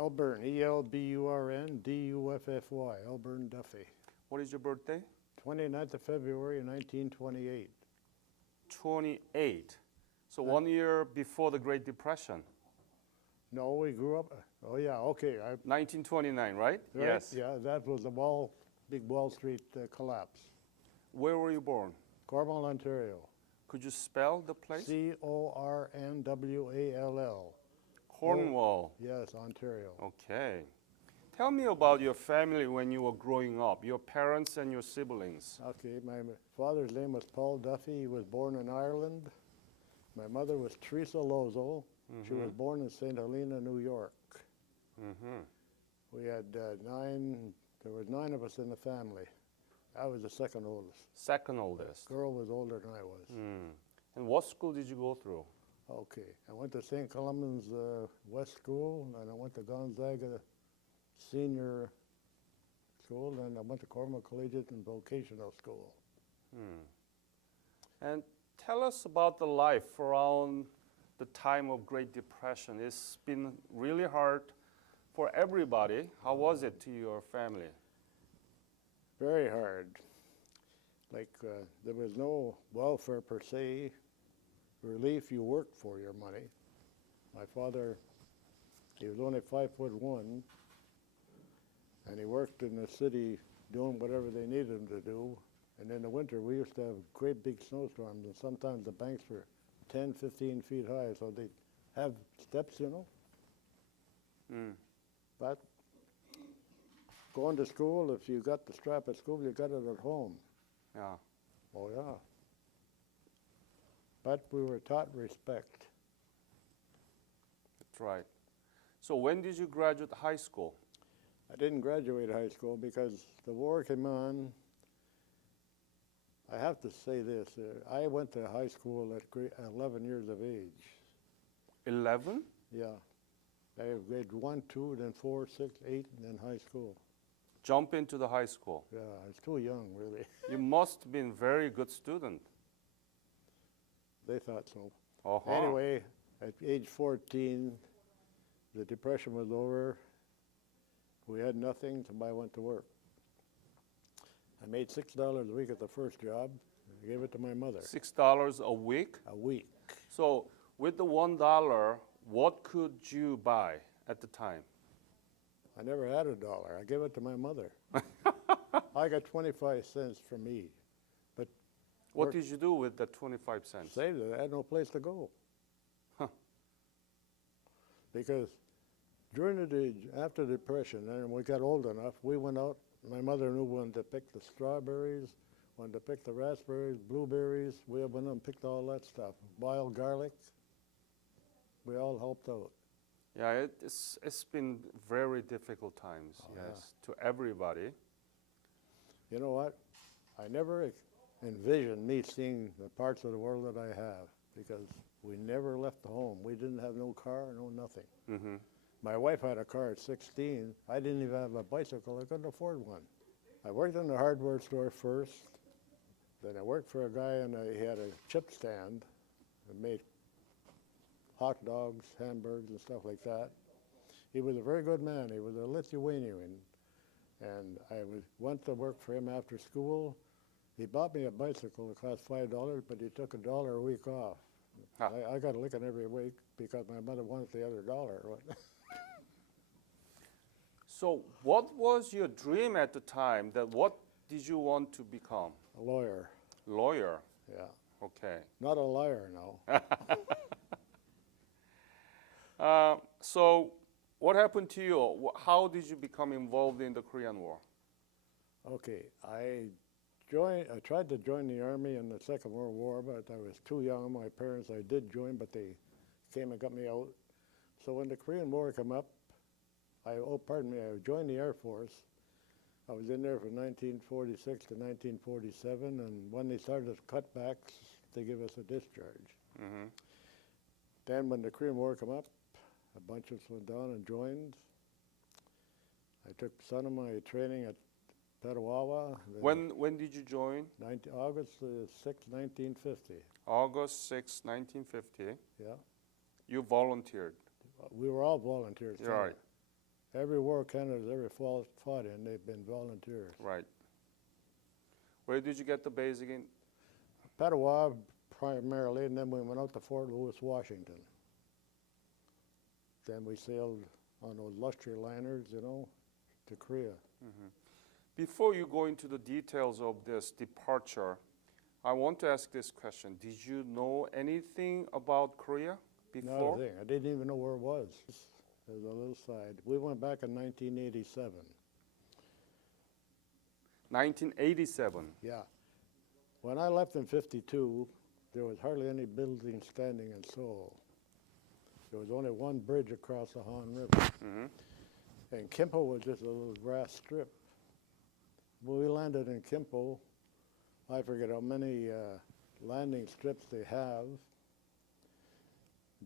Elburn, E-L-B-U-R-N, D-U-F-F-Y, Elburn Duffy. What is your birthday? 29th of February, 1928. 28. So 1 year before the Great Depression. No, we grew up, oh yeah, okay. 1929, right? Right? Yes. Yeah, that was the big Wall Street collapse. Where were you born? Cornwall, Ontario. Could you spell the place? C-O-R-N-W-A-L-L. Cornwall. Yes, Ontario. Okay. Tell me about your family when you were growing up, your parents and your siblings. Okay, my father's name was Paul Duffy. He was born in Ireland. My mother was Teresa Lozo. She was born in St. Helena, New York. We had there was 9 of us in the family. I was the second oldest. Second oldest. The girl was older than I was. And what school did you go through? Okay, I went to St. Columban's West School, and I went to Gonzaga Senior School, and I went to Cornwall Collegiate and Vocational School. And tell us about the life around the time of Great Depression. It's been really hard for everybody. How was it to your family? Very hard. Like, there was no welfare per se. Relief, you worked for your money. My father, he was only 5'1", and he worked in the city doing whatever they needed him to do. And in the winter, we used to have great big snowstorms, and sometimes the banks were 10, 15 feet high, so they'd have steps, you know. But going to school, if you got the strap at school, you got it at home. Yeah. Oh, yeah. But we were taught respect. That's right. So when did you graduate high school? I didn't graduate high school because the war came on. I have to say this, I went to high school at 11 years of age. 11? Yeah. I have grade 1, 2, then 4, 6, 8, and then high school. Jump into the high school. Yeah, I was too young, really. You must have been a very good student. They thought so. Anyway, Anyway, at age 14, the Depression was over. We had nothing, so I went to work. I made $6 a week at the first job. I gave it to my mother. $6 a week? A week. So with the $1, what could you buy at the time? I never had $1. I gave it to my mother. I got 25 cents from me. But what did you do with the 25 cents? saved it. I had no place to go. Because during after the Depression, and we got old enough, we went out. My mother knew when to pick the strawberries, when to pick the raspberries, blueberries. We went out and picked all that stuff. Wild garlic. We all helped out. Yeah, it's been very difficult times, yes, to everybody. You know what? I never envisioned me seeing the parts of the world that I have, because we never left the home. We didn't have no car, no nothing. My wife had a car at 16. I didn't even have a bicycle. I couldn't afford one. I worked in the hardware store first. Then I worked for a guy, and he had a chip stand that made hot dogs, hamburgers, and stuff like that. He was a very good man. He was a Lithuanian. And I went to work for him after school. He bought me a bicycle. It cost $5, but he took $1 a week off. I got a licking every week because my mother wanted the other $1. So what was your dream at the time? What did you want to become? A lawyer. Lawyer? Yeah. Okay. Not a liar, no. So what happened to you? How did you become involved in the Korean War? Okay, I tried to join the Army in the Second World War, but I was too young. My parents, I did join, but they came and got me out. So when the Korean War came up, I joined the Air Force. I was in there from 1946 to 1947, and when they started cutbacks, they give us a discharge. Then when the Korean War came up, a bunch of us went down and joined. I took some of my training at Petawawa. When did you join? August 6, 1950. August 6, 1950. Yeah. You volunteered. We were all volunteers. Right. Every war Canada's ever fought in, they've been volunteers. Right. Where did you get the base again? Petawawa primarily, and then we went out to Fort Lewis, Washington. Then we sailed on those luster liners, you know, to Korea. Before you go into the details of this departure, I want to ask this question. Did you know anything about Korea before? Not a thing. I didn't even know where it was. As a little side, we went back in 1987. 1987. Yeah. When I left in 52, there was hardly any building standing in Seoul. There was only one bridge across the Han River. And Kimpo was just a little grass strip. When we landed in Kimpo, I forget how many landing strips they have,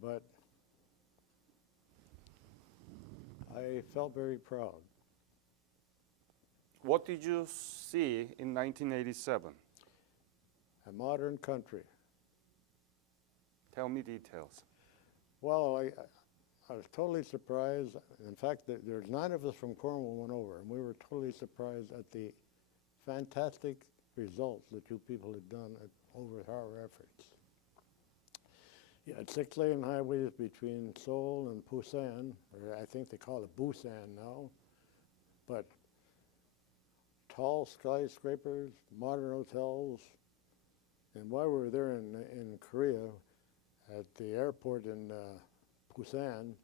but I felt very proud. What did you see in 1987? A modern country. Tell me details. Well, I was totally surprised. In fact, there's 9 of us from Cornwall went over, and we were totally surprised at the fantastic results that you people had done over our efforts. You had 6-lane highways between Seoul and Busan, or I think they call it Busan now, but tall skyscrapers, modern hotels, and while we were there in Korea, at the airport in Busan,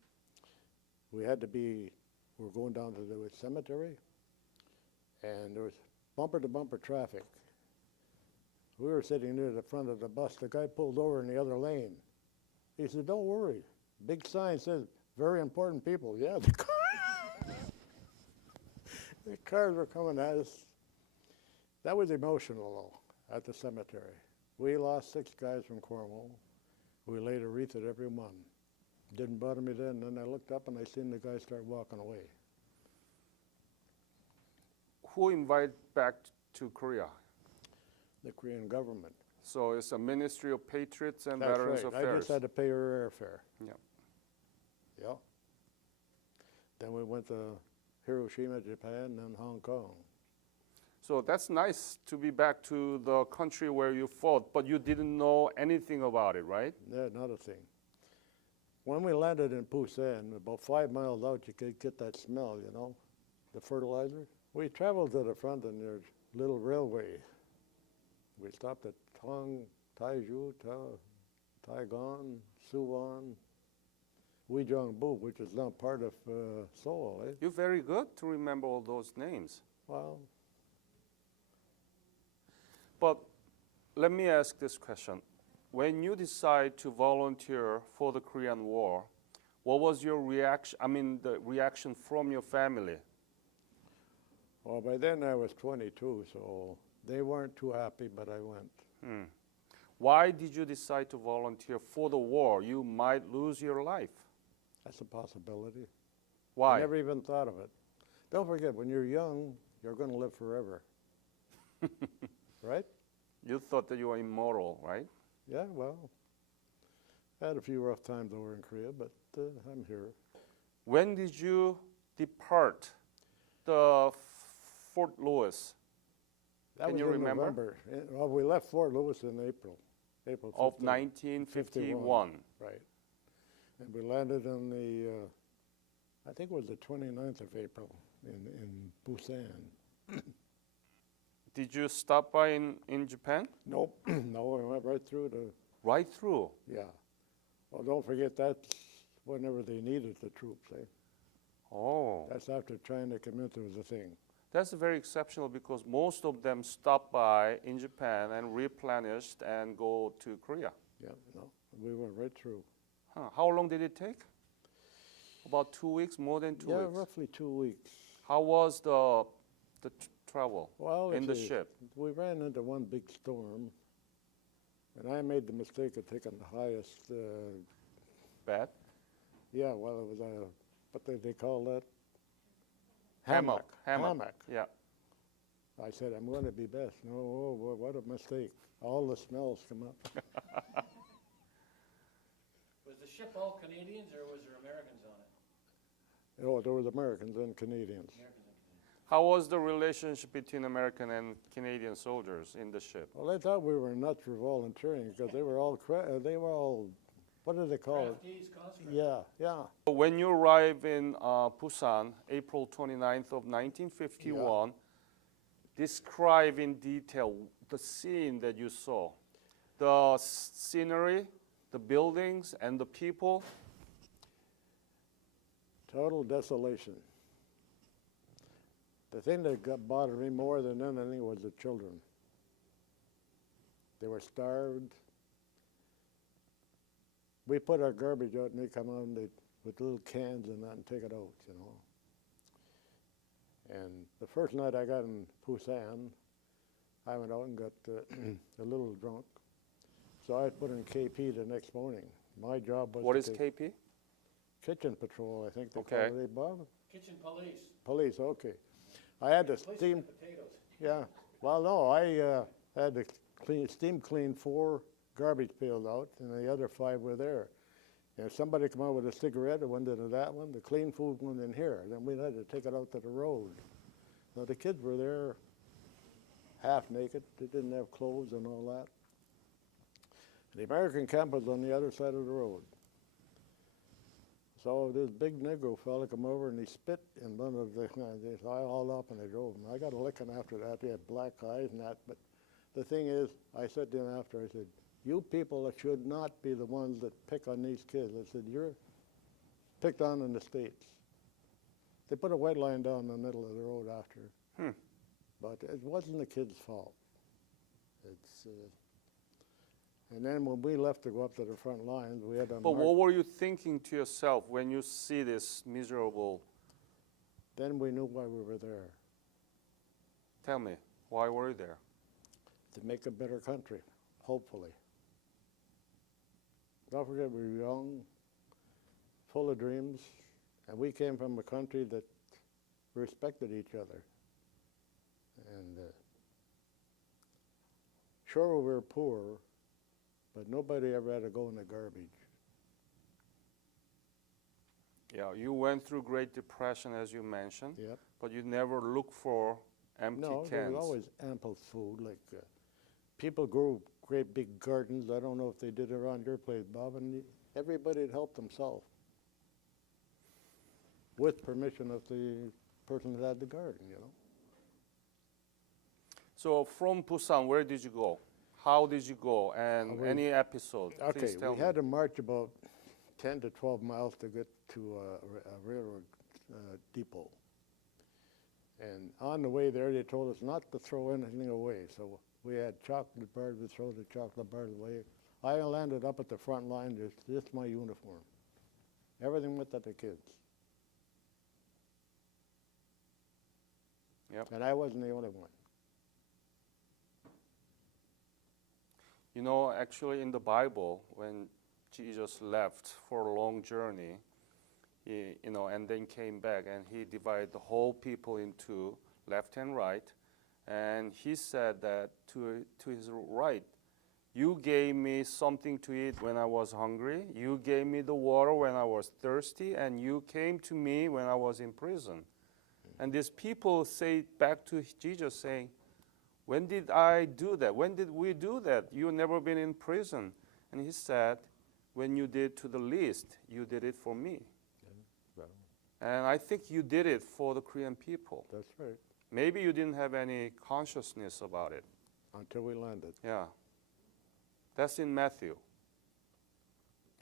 we were going down to the cemetery, and there was bumper-to-bumper traffic. We were sitting near the front of the bus. The guy pulled over in the other lane. He said, "Don't worry. Big sign says, very important people." Yeah, the cars were coming at us. That was emotional, though, at the cemetery. We lost 6 guys from Cornwall. We laid a wreath at every one. Didn't bother me then. Then I looked up and I seen the guy start walking away. Who invited back to Korea? The Korean government. So it's a Ministry of Patriots and That's Veterans right. Affairs. I just had to pay her airfare. Yeah. Yeah. Then we went to Hiroshima, Japan, and Hong Kong. So that's nice to be back to the country where you fought, but you didn't know anything about it, right? Yeah, not a thing. When we landed in Busan, about 5 miles out, you could get that smell, you know, the fertilizer. We traveled to the front and there's little railway. We stopped at Tong, Taiju, Taigon, Suwon, Uijeongbu, which is now part of Seoul, eh? You're very good to remember all those names. Well, But let me ask this question. When you decide to volunteer for the Korean War, what was your reaction, the reaction from your family? well, by then I was 22, so they weren't too happy, but I went. Why did you decide to volunteer for the war? You might lose your life. That's a possibility. Why? I never even thought of it. Don't forget, when you're young, you're going to live forever. Right? You thought that you were immortal, right? Yeah, well, I had a few rough times over in Korea, but I'm here. When did you depart the Fort Lewis? That Can was you in remember? November. Well, we left Fort Lewis in April Of 15, 1951. Right. And we landed on the, I think it was the 29th of April in Busan. Did you stop by in Japan? Nope, no, we went right through to, Right through. yeah. Well, don't forget that's whenever they needed the troops, eh? Oh, That's after China community was a thing. that's very exceptional because most of them stop by in Japan and replenished and go to Korea. Yeah, no, we went right through. Huh. How long did it take? About 2 weeks, more than 2 Yeah, weeks. roughly 2 weeks. How was the travel Well, in the see, ship? we ran into one big storm, and I made the mistake of taking the highest, Bad? yeah, well, it was a, what they call that? Hammock. Hammock. Yeah. I said, I'm going to be best. No, oh, what a mistake. All the smells come up. Was the ship all Canadians or was there Americans on it? Oh, there was Americans and Canadians. How was the relationship between American and Canadian soldiers in the ship? Well, they thought we were nuts for volunteering because they were all, what do they call it? Yeah, yeah. When you arrive in Busan, April 29th of 1951, describe in detail the scene that you saw. The scenery, the buildings, and the people. Total desolation. The thing that bothered me more than anything was the children. They were starved. We put our garbage out and they come out with little cans and that and take it out, you know. And the first night I got in Busan, I went out and got a little drunk. So I put in KP the next morning. My job was What is KP? Kitchen patrol, I think they Okay. call it, Bob? Kitchen police. Police, okay. I had to Police steam, for potatoes. yeah. Well, no, I had to steam clean 4 garbage pails out, and the other 5 were there. And if somebody come out with a cigarette, it went into that one. The clean food went in here. Then we had to take it out to the road. Now the kids were there, half naked. They didn't have clothes and all that. The American camp was on the other side of the road. So this big Negro fella come over and he spit in one of the, they all up and they drove him. I got a licking after that. He had black eyes and that. But the thing is, I said to him after, I said, you people should not be the ones that pick on these kids. I said, you're picked on in the States. They put a white line down in the middle of the road after. But it wasn't the kids' fault. It's, and then when we left to go up to the front lines, we had a But what were you thinking to yourself when you see this miserable? Then we knew why we were there, Tell me, why were you there? to make a better country, hopefully. Don't forget, we were young, full of dreams, and we came from a country that respected each other. And sure, we were poor, but nobody ever had to go in the garbage. Yeah, you went through Great Depression, as you mentioned, Yep. but you never looked for empty No, there cans. was always ample food. Like people grew great big gardens. I don't know if they did around your place, Bob, and everybody had helped themselves with permission of the person that had the garden, you know. So from Busan, where did you go? How did you go? And any episode? Okay, Please tell we me. had to march about 10 to 12 miles to get to a railroad depot. And on the way there, they told us not to throw anything away. So we had chocolate bars, we throw the chocolate bars away. I landed up at the front line, just my uniform. Everything went to the kids. Yep. And I wasn't the only one. You know, actually in the Bible, when Jesus left for a long journey, he, and then came back and he divided the whole people into left and right. And he said that to his right, you gave me something to eat when I was hungry. You gave me the water when I was thirsty. And you came to me when I was in prison. And these people say back to Jesus saying, when did I do that? When did we do that? You've never been in prison. And he said, when you did to the least, you did it for me. And I think you did it for the Korean people. That's right, Maybe you didn't have any consciousness about it. until we landed. Yeah. That's in Matthew.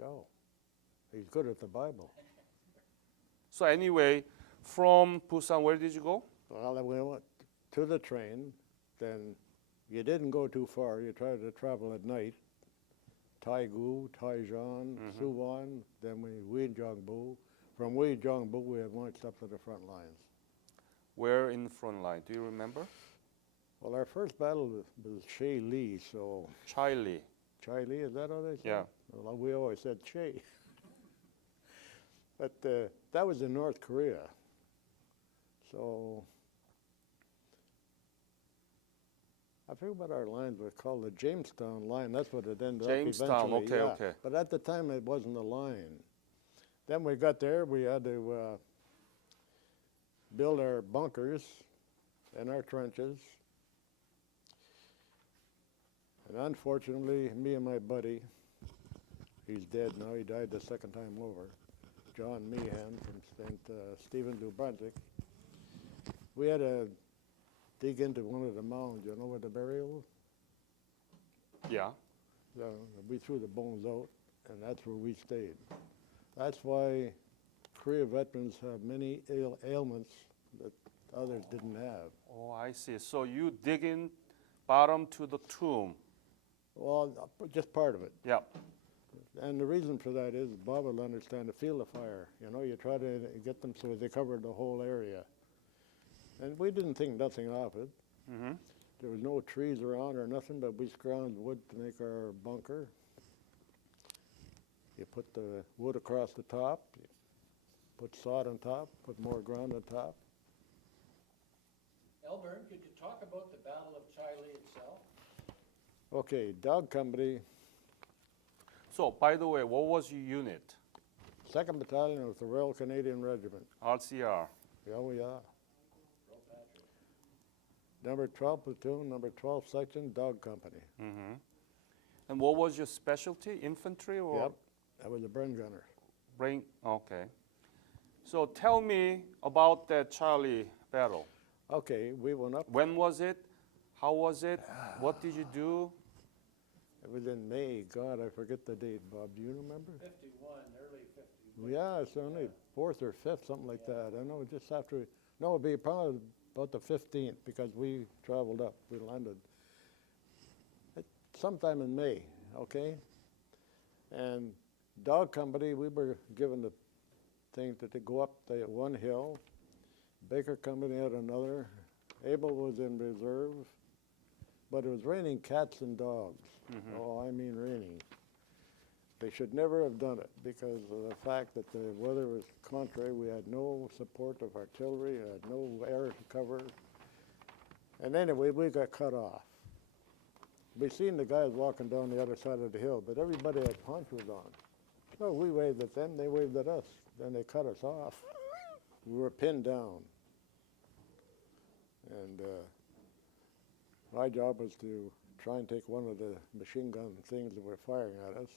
Oh, he's good at the Bible. So anyway, from Busan, where did you go? Well, then we went to the train. Then you didn't go too far. You tried to travel at night. Taegu, Taijuan, Suwon, then Uijeongbu. From Uijeongbu, we had marched up to the front lines. Where in the front line? Do you remember? Well, our first battle was Shea Lee, so Chai Li. Chai Lee, is that how they say? Yeah. Well, we always said Shea. But that was in North Korea. So I forget what our lines were called, the Jamestown line. That's what it ended Jamestown, up eventually. okay, okay. But at the time, it wasn't a line. Then we got there. We had to build our bunkers and our trenches. And unfortunately, me and my buddy, he's dead now, he died the second time over, John Meehan from St. Stephen, New Brunswick. We had to dig into one of the mounds, you know, where the burial. Yeah. We threw the bones out, and that's where we stayed. That's why Korea veterans have many ailments that others didn't have. Oh, I see. So you dig in bottom to the tomb. Well, just part of it. Yeah. And the reason for that is Bob will understand the field of fire. You know, you try to get them so they covered the whole area. And we didn't think nothing of it. Mm-hmm. There was no trees around or nothing, but we scrounged wood to make our bunker. You put the wood across the top, you put sod on top, put more ground on top. Elburn, could you talk about the Battle of Chile itself? Okay, dog company, So, by the way, what was your unit? 2nd Battalion of the Royal Canadian Regiment. RCR. Yeah, we are. Royal Patriot. Number 12 Platoon, number 12 Section, dog company. Mm-hmm. And what was your specialty? Infantry or Yep, I was a burn gunner. brain? Okay. So tell me about that Charlie battle. Okay, we went up. When was it? How was it? What did you do? It was in May. God, I forget the date, Bob. Do you remember? 51, early 51. Yeah, it's only 4th or 5th, something like that. I know just after, no, it'd be probably about the 15th because we traveled up. We landed sometime in May, okay? And dog company, we were given the thing to go up the one hill. Baker company had another. Abel was in reserve. But it was raining cats and dogs. Mm-hmm. Oh, I mean raining. They should never have done it because of the fact that the weather was contrary. We had no support of artillery, had no air cover. And anyway, we got cut off. We seen the guys walking down the other side of the hill, but everybody had ponchos on. So we waved at them, they waved at us. Then they cut us off. We were pinned down. And my job was to try and take one of the machine gun things that were firing at us.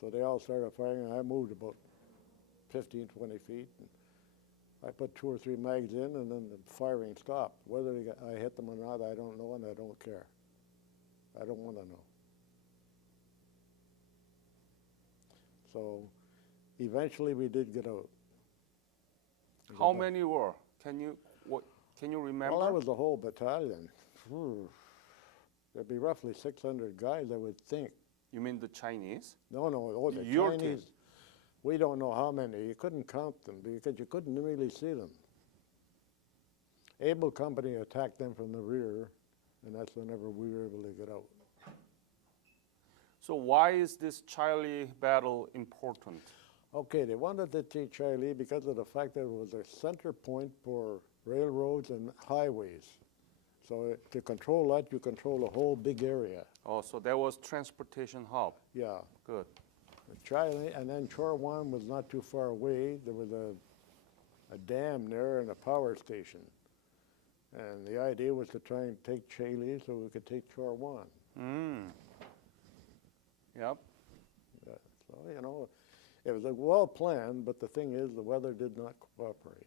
So they all started firing, and I moved about 15, 20 feet. And I put 2 or 3 mags in, and then the firing stopped. Whether I hit them or not, I don't know, and I don't care. I don't want to know. So eventually we did get out. How many were? Can you remember? Well, that was the whole battalion. There'd be roughly 600 guys, I would think. You mean the Chinese? No, the Your Chinese, team. we don't know how many. You couldn't count them because you couldn't really see them. Able Company attacked them from the rear, and that's whenever we were able to get out. So why is this Charlie battle important? Okay, they wanted to take Charlie because of the fact that it was a center point for railroads and highways. So to control that, you control a whole big area. Oh, so that was transportation hub. Yeah. Good. Charlie, and then Chorwan was not too far away. There was a dam there and a power station. And the idea was to try and take Charlie so we could take Chorwan. Mm. Yep. Yeah, so, you know, it was well planned, but the thing is the weather did not cooperate.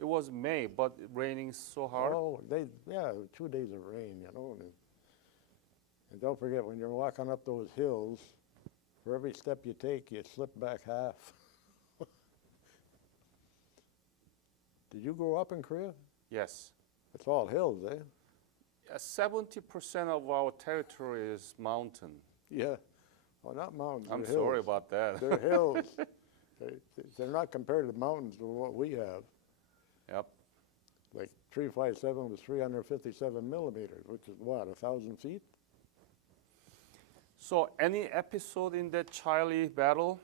It was May, but it raining so hard. Oh, 2 days of rain, you know. And don't forget, when you're walking up those hills, for every step you take, you slip back half. Did you grow up in Korea? Yes. It's all hills, eh? 70% of our territory is mountain. Yeah. Well, not mountains. I'm they're sorry hills. about that. They're hills. They're not compared to mountains to what we have. Yep. Like 357 was 357 millimeters, which is what, 1,000 feet? So any episode in that Charlie battle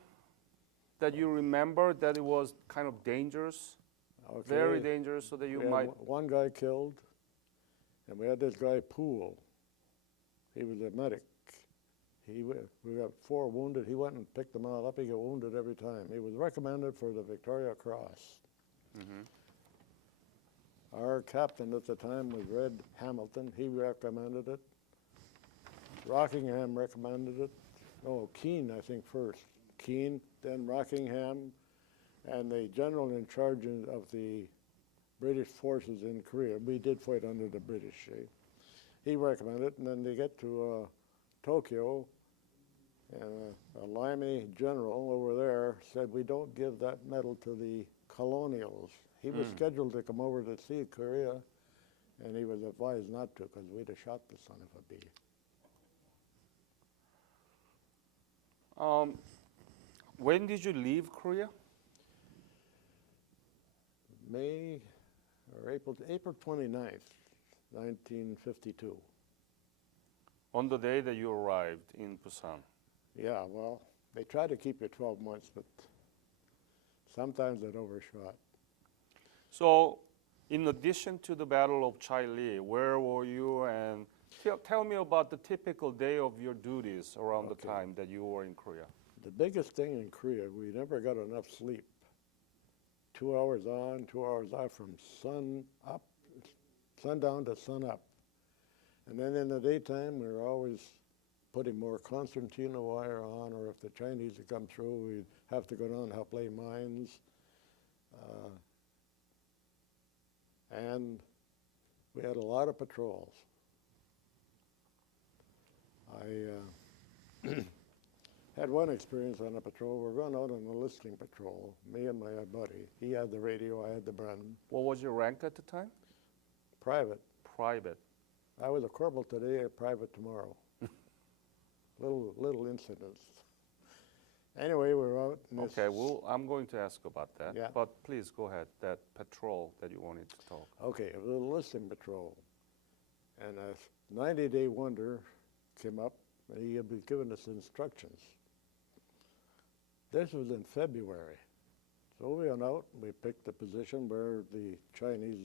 that you remember that it was kind of dangerous, Okay. very dangerous, so that you We had might... one guy killed, and we had this guy Poole. He was a medic. We got 4 wounded. He went and picked them all up. He got wounded every time. He was recommended for the Victoria Cross. Our captain at the time was Red Hamilton. He recommended it. Rockingham recommended it. No, Keene, I think, first. Keene, then Rockingham, and the general in charge of the British forces in Korea. We did fight under the British. He recommended it, and then they get to Tokyo, and a limey general over there said, we don't give that medal to the colonials. He was scheduled to come over to see Korea, and he was advised not to because we'd have shot the son of a bee. When did you leave Korea? May or April 29th, 1952. On the day that you arrived in Busan. Yeah, well, they try to keep you 12 months, but sometimes it overshot. So, in addition to the Battle of Chai Li, where were you? And tell me about the typical day of your duties around the time that you were in Korea. The biggest thing in Korea, we never got enough sleep. 2 hours on, 2 hours off from sundown to sun up. And then in the daytime, we were always putting more concertina wire on, or if the Chinese had come through, we'd have to go down and help lay mines. And we had a lot of patrols. I had one experience on a patrol. We're going out on a listening patrol, me and my buddy. He had the radio, I had the Brennan. What was your rank at the time? Private. Private. I was a corporal today, a private tomorrow. little incidents. Anyway, we're out. Okay, well, I'm going to ask about that. Yeah. But please go ahead, that patrol that you wanted to talk. Okay, it was a listening patrol. And a 90-day wonder came up, and he had been giving us instructions. This was in February. So we went out, we picked the position where the Chinese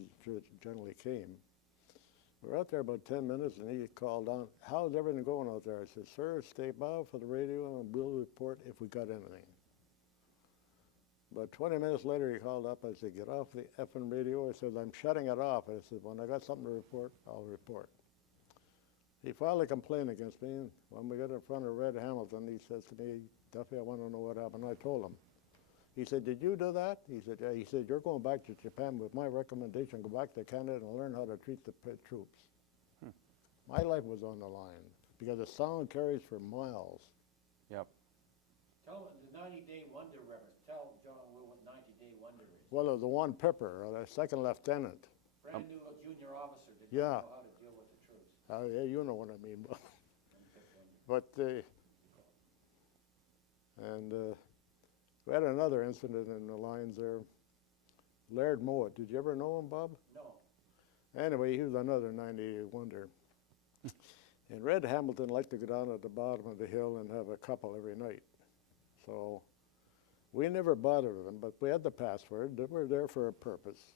generally came. We were out there about 10 minutes, and he called on, how's everything going out there? I said, sir, stay by for the radio, and we'll report if we got anything. About 20 minutes later, he called up. I said, get off the effing radio. I said, I'm shutting it off. I said, when I got something to report, I'll report. He filed a complaint against me, and when we got in front of Red Hamilton, he says to me, Duffy, I want to know what happened. I told him. He said, did you do that? He said, yeah. He said, you're going back to Japan with my recommendation. Go back to Canada and learn how to treat the troops. My life was on the line because the sound carries for miles. Yep. Tell the 90-day wonder reference. Tell John Will what 90-day wonder is. Well, it was the one Pepper, a second lieutenant. Brand new junior officer didn't Yeah. know how to deal with the troops. Yeah, you know what I mean. But we had another incident in the lines there. Laird Mowat, did you ever know him, Bob? No. Anyway, he was another 90-day wonder. And Red Hamilton liked to go down at the bottom of the hill and have a couple every night. So we never bothered them, but we had the password. They were there for a purpose.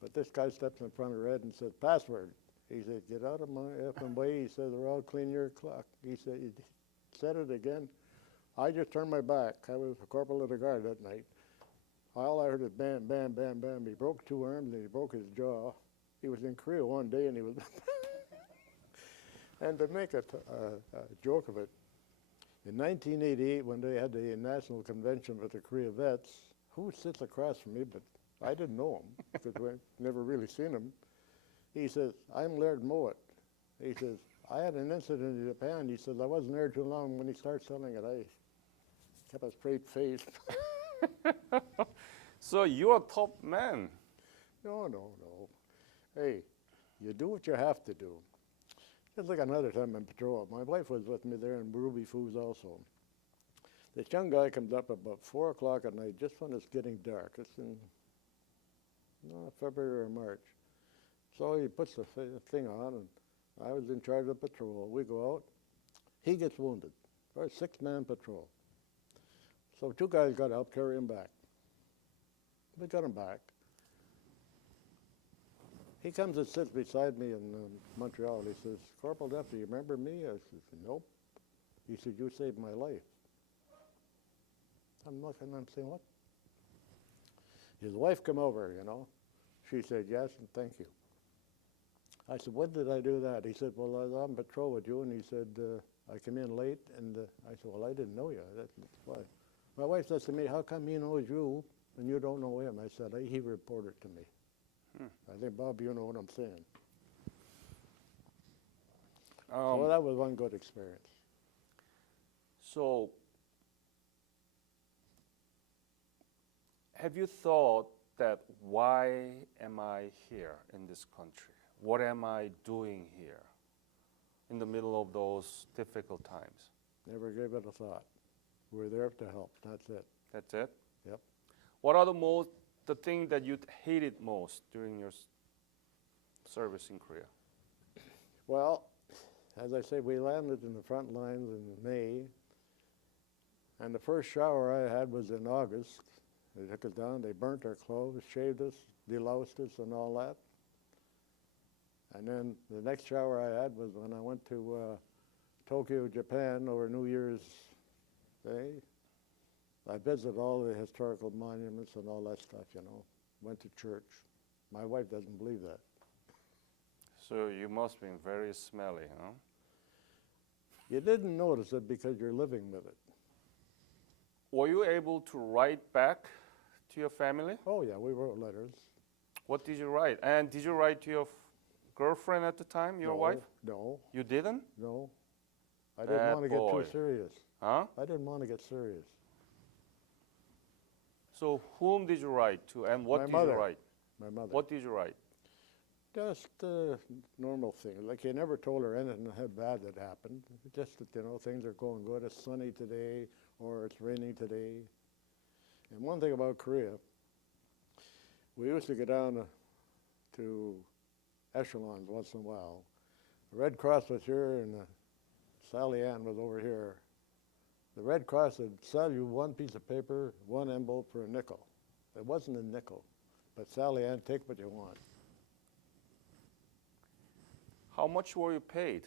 But this guy steps in front of Red and says, password. He said, get out of my effing way. He said, they're all clean your clock. He said, he said it again. I just turned my back. I was a corporal of the guard that night. All I heard is bam, bam, bam, bam. He broke 2 arms and he broke his jaw. He was in Korea one day and he was... And to make a joke of it, in 1988, when they had the National Convention with the Korea vets, who sits across from me, but I didn't know him, because we'd never really seen him. He says, I'm Laird Mowat. He says, I had an incident in Japan. He says, I wasn't there too long. When he started selling it, I kept a straight face. So you're a top man. No. Hey, you do what you have to do. Just like another time in patrol. My wife was with me there in Ruby Foos also. This young guy comes up about 4 o'clock at night, just when it's getting dark. It's in February or March. So he puts the thing on, and I was in charge of patrol. We go out. He gets wounded. We're a 6-man patrol. So 2 guys got to help carry him back. We got him back. He comes and sits beside me in Montreal. He says, Corporal Duffy, you remember me? I said, nope. He said, you saved my life. I'm looking, I'm saying, what? his wife come over, you know. She said, yes, and thank you. I said, when did I do that? He said, well, I was on patrol with you, and he said, I came in late, and I said, well, I didn't know you. That's why. My wife says to me, how come he knows you and you don't know him? I said, he reported to me. I think, Bob, you know what I'm saying. So that was one good experience. So, have you thought that why am I here in this country? What am I doing here in the middle of those difficult times? Never gave it a thought. We're there to help. That's it. That's it? Yep. What are the thing that you hated most during your service in Korea? Well, as I say, we landed in the front lines in May, and the first shower I had was in August. They took us down, they burnt our clothes, shaved us, deloused us, and all that. And then the next shower I had was when I went to Tokyo, Japan over New Year's Day. I visited all the historical monuments and all that stuff, you know. Went to church. My wife doesn't believe that. So you must have been very smelly, huh? You didn't notice it because you're living with it. Were you able to write back to your family? Oh yeah, we wrote letters. What did you write? And did you write to your girlfriend at the time, your wife? No, You didn't? no. I didn't want to get boy. too serious. Huh? I didn't want to get serious. So whom did you write to, and what My did mother. you write? My mother. What did you write? Just normal things. Like you never told her anything bad that happened. Just that, you know, things are going good. It's sunny today, or it's raining today. And one thing about Korea, we used to go down to echelons once in a while. The Red Cross was here, and Sally Ann was over here. The Red Cross would sell you one piece of paper, one envelope for a nickel. It wasn't a nickel, but Sally Ann, take what you want. How much were you paid?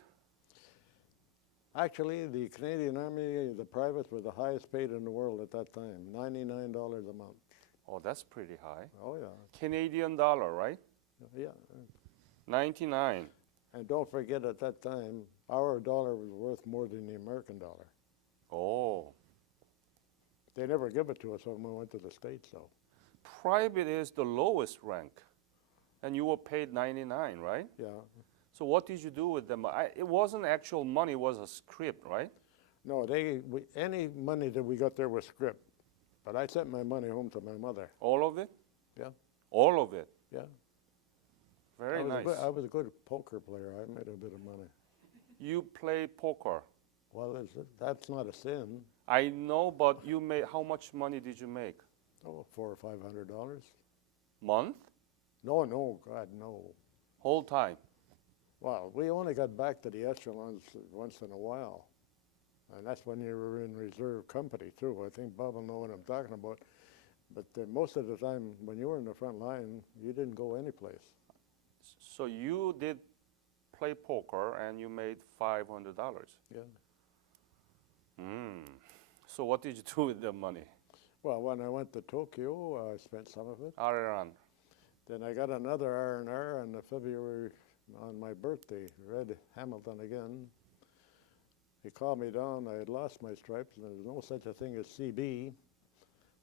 Actually, the Canadian Army, the privates were the highest paid in the world at that time, $99 a month. Oh, that's pretty high. Oh, yeah. Canadian dollar, right? Yeah. 99. And don't forget, at that time, our dollar was worth more than the American dollar. Oh. They never give it to us when we went to the States, though. Private is the lowest rank, and you were paid 99, right? Yeah. So what did you do with them? It wasn't actual money, it was a script, right? No, any money that we got there was script. But I sent my money home to my mother. All of it? Yeah. All of it? Yeah. Very nice. I was a good poker player. I made a bit of money. You play poker. Well, that's not a sin. I know, but you made, how much money did you make? Oh, $400 or $500. Month? No, God, no. Whole time? Well, we only got back to the echelons once in a while. And that's when you were in reserve company, too. I think Bob will know what I'm talking about. But most of the time, when you were in the front line, you didn't go anyplace. So you did play poker and you made $500? Yeah. So what did you do with the money? Well, when I went to Tokyo, I spent some of it. Iran. Then I got another R&R in February on my birthday, Red Hamilton again. He called me down. I had lost my stripes, and there was no such a thing as CB.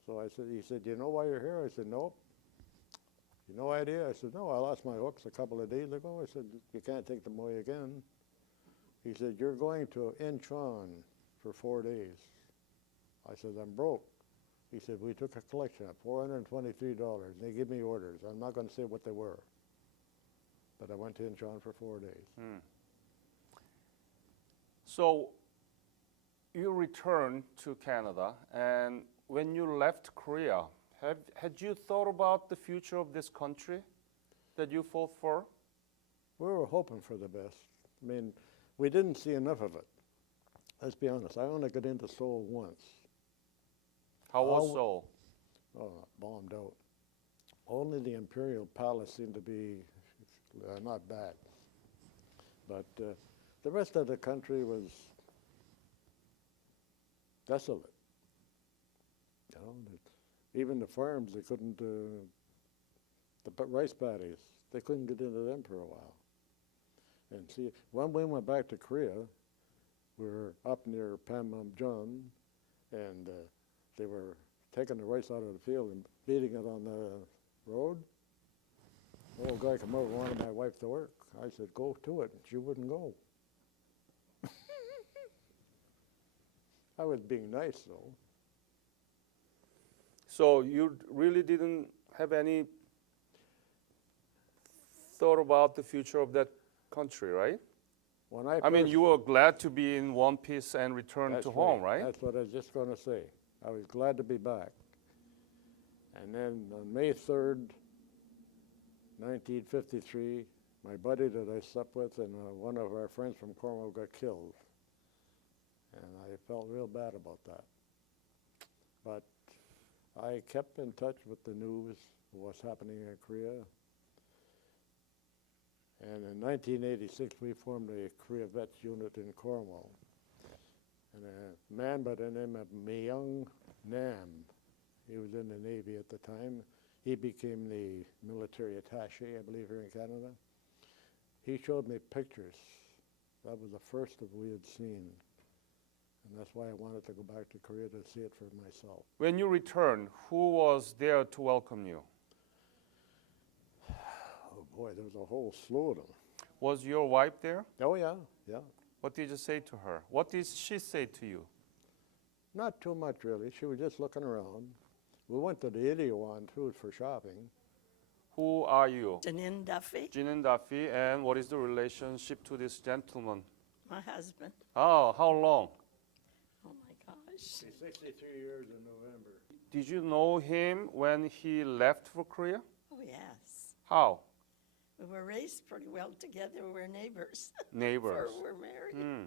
So he said, you know why you're here? I said, nope. You no idea? I said, no, I lost my hooks a couple of days ago. I said, you can't take them away again. He said, you're going to Incheon for 4 days. I said, I'm broke. He said, we took a collection of $423. They give me orders. I'm not going to say what they were. But I went to Incheon for 4 days. So you returned to Canada, and when you left Korea, had you thought about the future of this country that you fought for? We were hoping for the best. I mean, we didn't see enough of it. Let's be honest. I only got into Seoul once. How was Seoul? Oh, bombed out. Only the Imperial Palace seemed to be not bad. But the rest of the country was desolate. You know, Even the farms, they couldn't, rice paddies, they couldn't get into them for a while. And see, when we went back to Korea, we were up near Panmunjom, and they were taking the rice out of the field and beating it on the road. The old guy come over and wanted my wife to work. I said, go to it. She wouldn't go. I was being nice, though. So you really didn't have any thought about the future of that country, right? When I mean, you were glad to be in one piece and return to home, right? That's what I was just going to say. I was glad to be back. And then on May 3rd, 1953, my buddy that I slept with and one of our friends from Cornwall got killed. And I felt real bad about that. But I kept in touch with the news of what's happening in Korea. And in 1986, we formed a Korea Vets unit in Cornwall. And a man by the name of Myung Nam, he was in the Navy at the time. He became the military attaché, I believe, here in Canada. He showed me pictures. That was the first that we had seen. And that's why I wanted to go back to Korea to see it for myself. When you returned, who was there to welcome you? Oh boy, there was a whole slew of them. Was your wife there? Oh yeah, yeah. What did you say to her? What did she say to you? Not too much really. She was just looking around. We went to the Ideawan too for shopping. Who are you? Elburn Duffy, Elburn Duffy, and what is the relationship to this gentleman? my husband. Oh, how long? Oh my gosh. He's 63 years in November. Did you know him when he left for Korea? Oh yes. How? We were raised pretty well together. We were neighbors. Neighbors. Before we were married. Hmm.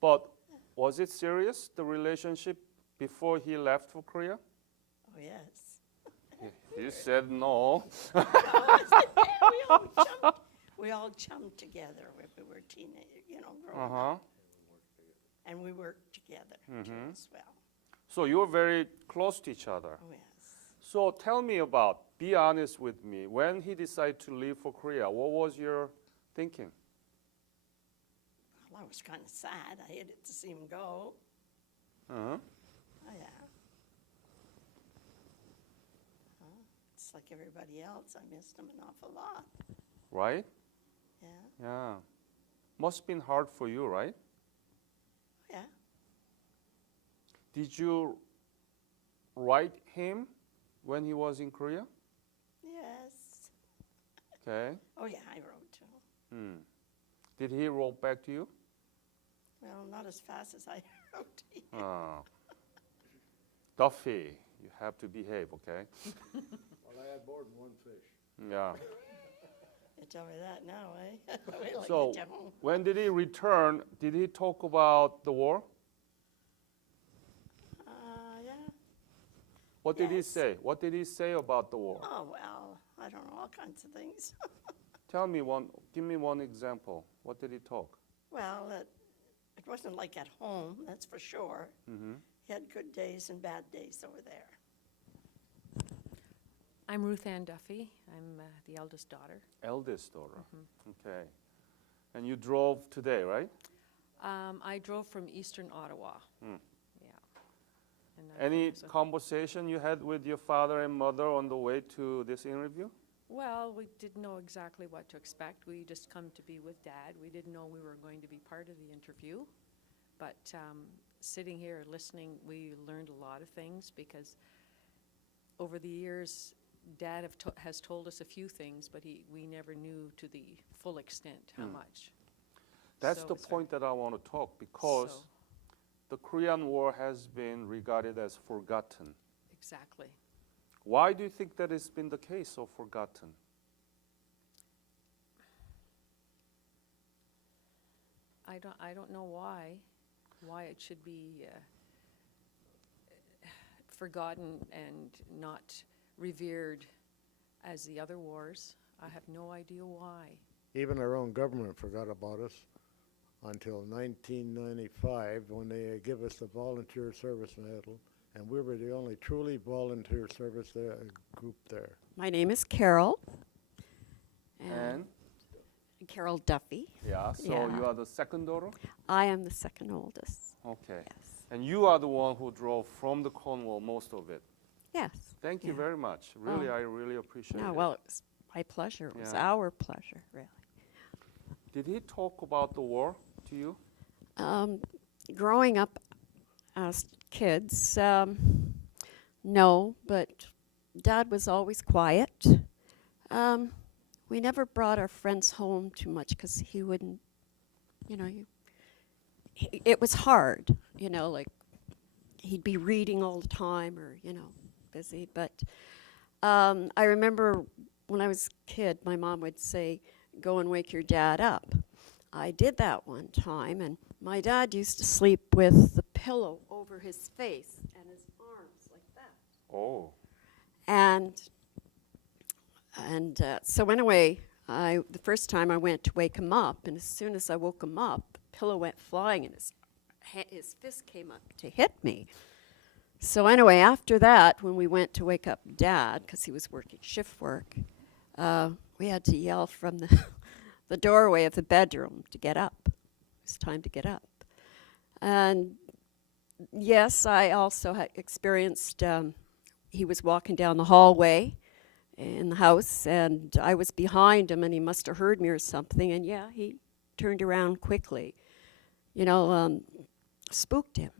But was it serious, the relationship before he left for Korea? Oh yes. He said no. we all chummed together when we were teenagers, growing Uh-huh. up. And we worked together too as well. So you were very close to each other. Oh yes. So tell me about, be honest with me, when he decided to leave for Korea, what was your thinking? Well, I was kind of sad. I hated to see him go. Uh-huh. Oh yeah. It's like everybody else. I missed him an awful lot. Right? Yeah. Yeah. Must have been hard for you, right? Yeah. Did you write him when he was in Korea? Yes. Okay. Oh yeah, I wrote to him. Hmm. Did he wrote back to you? Well, not as fast as I wrote to you. Oh. Duffy, you have to behave, okay? Well, I had more than one fish. Yeah. You tell me that now, eh? Wait till I So, get you home. when did he return? Did he talk about the war? Yeah. What did he Yes. say? What did he say about the war? Oh, well, I don't know, all kinds of things. Tell me one, give me one example. What did he talk? Well, it wasn't like at home, that's for sure. Mm-hmm. He had good days and bad days over there. I'm Ruth Ann Duffy. I'm the eldest daughter. Eldest daughter. Okay. And you drove today, right? I drove from eastern Ottawa. Hmm. Yeah. And I Any was a- conversation you had with your father and mother on the way to this interview? Well, we didn't know exactly what to expect. We just come to be with Dad. We didn't know we were going to be part of the interview. But sitting here listening, we learned a lot of things because over the years, Dad has told us a few things, but we never knew to the full extent how much. That's So the it's hard. point that I want to talk because So- the Korean War has been regarded as forgotten. Exactly. Why do you think that it's been the case or forgotten? I don't know why it should be forgotten and not revered as the other wars. I have no idea why. Even our own government forgot about us until 1995 when they give us the Volunteer Service Medal and we were the only truly volunteer service there, group there. My name is Carol. And Carol Duffy. yeah, so Yeah. you are the second daughter? I am the second oldest. Okay. Yes. And you are the one who drove from the Cornwall most of it. Yes. Thank you Yeah. very much. Really, Oh. I really appreciate No, it. well, it was my pleasure. It was Yeah. our pleasure, really. Did he talk about the war to you? Growing up as kids, no, but Dad was always quiet. We never brought our friends home too much because he wouldn't, it was hard, like he'd be reading all the time or, busy. But I remember when I was a kid, my mom would say, go and wake your dad up. I did that one time, and my dad used to sleep with the pillow over his face and his arms like that. Oh. And so anyway, the first time I went to wake him up, and as soon as I woke him up, the pillow went flying, and his fist came up to hit me. So anyway, after that, when we went to wake up Dad, because he was working shift work, we had to yell from the doorway of the bedroom to get up. It was time to get up. And yes, I also had experienced, he was walking down the hallway in the house, and I was behind him, and he must have heard me or something, and yeah, he turned around quickly. Spooked him.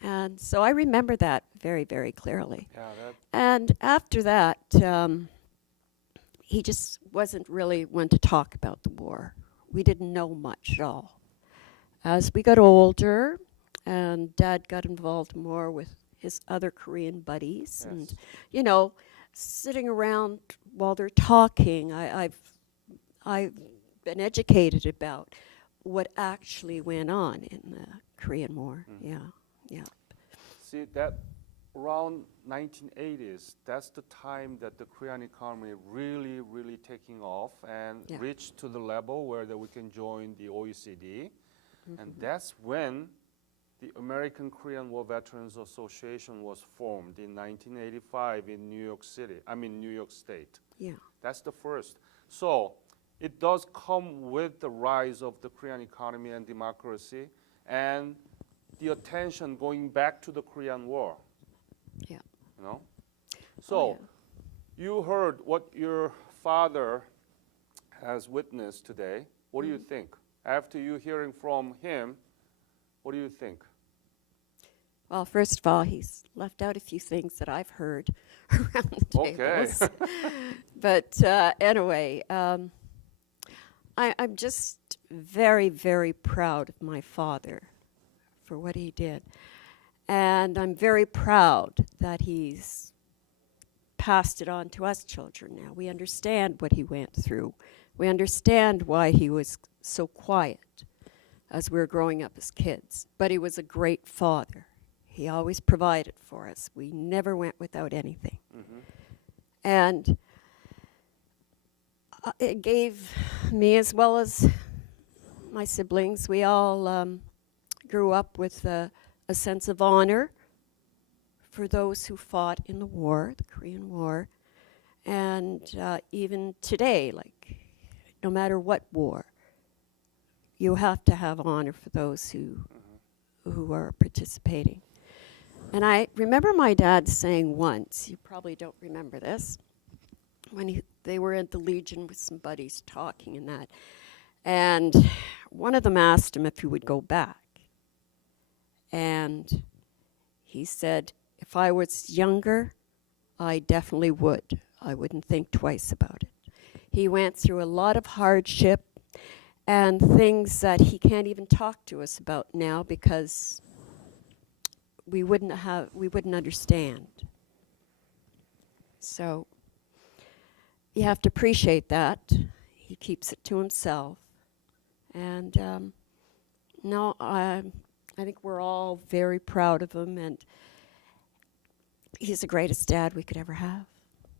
And so I remember that very, very clearly. Yeah, that. And after that, he just wasn't really one to talk about the war. We didn't know much at all. As we got older, and Dad got involved more with his other Korean buddies, Yes. and, sitting around while they're talking, I've been educated about what actually went on in the Korean War. Yeah. See, that around 1980s, that's the time that the Korean economy really, really taking off and Yeah. reached to the level where that we can join the OECD. And that's when the American Korean War Veterans Association was formed in 1985 in New York State. Yeah. That's the first. So it does come with the rise of the Korean economy and democracy and the attention going back to the Korean War. Yeah. So yeah. you heard what your father has witnessed today. What do you think? After you hearing from him, what do you think? Well, first of all, he's left out a few things that I've heard around the Okay. tables. But anyway, I'm just very, very proud of my father for what he did. And I'm very proud that he's passed it on to us children now. We understand what he went through. We understand why he was so quiet as we were growing up as kids. But he was a great father. He always provided for us. We never went without anything. And it gave me, as well as my siblings, we all grew up with a sense of honor for those who fought in the war, the Korean War. And even today, like, no matter what war, you have to have honor for those who are participating. And I remember my dad saying once, you probably don't remember this, when they were at the Legion with some buddies talking and that, and one of them asked him if he would go back. And he said, if I was younger, I definitely would. I wouldn't think twice about it. He went through a lot of hardship and things that he can't even talk to us about now because we wouldn't understand. So you have to appreciate that. He keeps it to himself. And no, I think we're all very proud of him, and he's the greatest dad we could ever have.